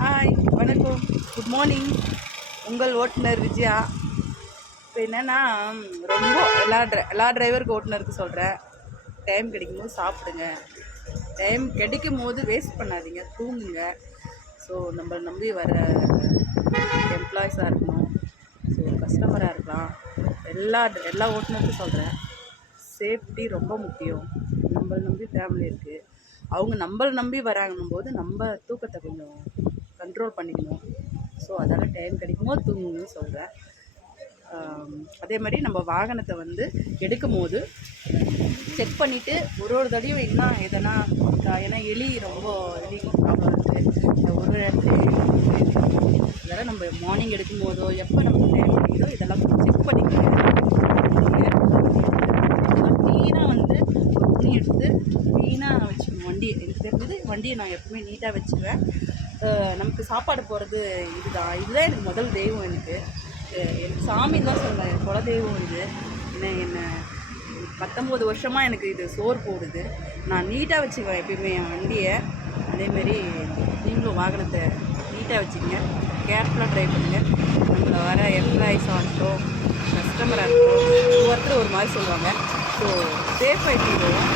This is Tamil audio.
ஹாய், வணக்கம், குட் மார்னிங். உங்கள் ஓட்டுநர் விஜயா. இப்போ என்னென்னா, ரொம்ப எல்லா டிரைவருக்கு ஓட்டுநருக்கு சொல்கிறேன், டைம் கிடைக்கும்போது சாப்பிடுங்க. டைம் கிடைக்கும் போது வேஸ்ட் பண்ணாதீங்க, தூங்குங்க. ஸோ நம்மளை நம்பி வர எம்ப்ளாயிஸாக இருக்கணும், ஸோ கஸ்டமராக இருக்கலாம், எல்லா ஓட்டுநருக்கும் சொல்கிறேன், சேஃப்டி ரொம்ப முக்கியம். நம்மளை நம்பி ஃபேமிலி இருக்குது, அவங்க நம்மளை நம்பி வராங்கன்னும் போது நம்ம தூக்கத்தை கொஞ்சம் கண்ட்ரோல் பண்ணிக்கணும். ஸோ அதால் டைம் கிடைக்கும்போது தூங்கணும்னு சொல்கிறேன். அதே மாதிரி நம்ம வாகனத்தை வந்து எடுக்கும் போது செக் பண்ணிவிட்டு ஒரு தடையும் என்ன எதனா, ஏன்னா எலி ப்ராப்ளம் இருக்குது ஒரு இடத்துல. இதெல்லாம் நம்ம மார்னிங் எடுக்கும் போதோ எப்போ நமக்கு டைம் கிடைக்குதோ இதெல்லாம் செக் பண்ணிக்கணும். க்ளீனாக வந்து துணி எடுத்து க்ளீனாக வச்சுக்கணும். எனக்கு தெரிஞ்சது வண்டியை நான் எப்பவுமே நீட்டாக வச்சுக்குவேன். நமக்கு சாப்பாடு போகிறது இதுதான் எனக்கு முதல் தெய்வம். எனக்கு சாமின்னு தான் சொல்லுவேன், குல தெய்வம் இது. என்ன 19 வருஷமாக எனக்கு இது சோறு போடுது. நான் நீட்டாக வச்சுக்குவேன் எப்பயுமே என் வண்டியை. அதேமாரி நீங்களும் வாகனத்தை நீட்டாக வச்சுக்கங்க, கேர்ஃபுல்லாக ட்ரைவ் பண்ணுங்கள். நம்மளை வர எம்ப்ளாயிஸாக இருக்கட்டும், கஸ்டமராக இருக்கட்டும், ஒவ்வொருத்தரும் ஒரு மாதிரி சொல்லுவாங்க. ஸோ சேஃபாக போவோம்.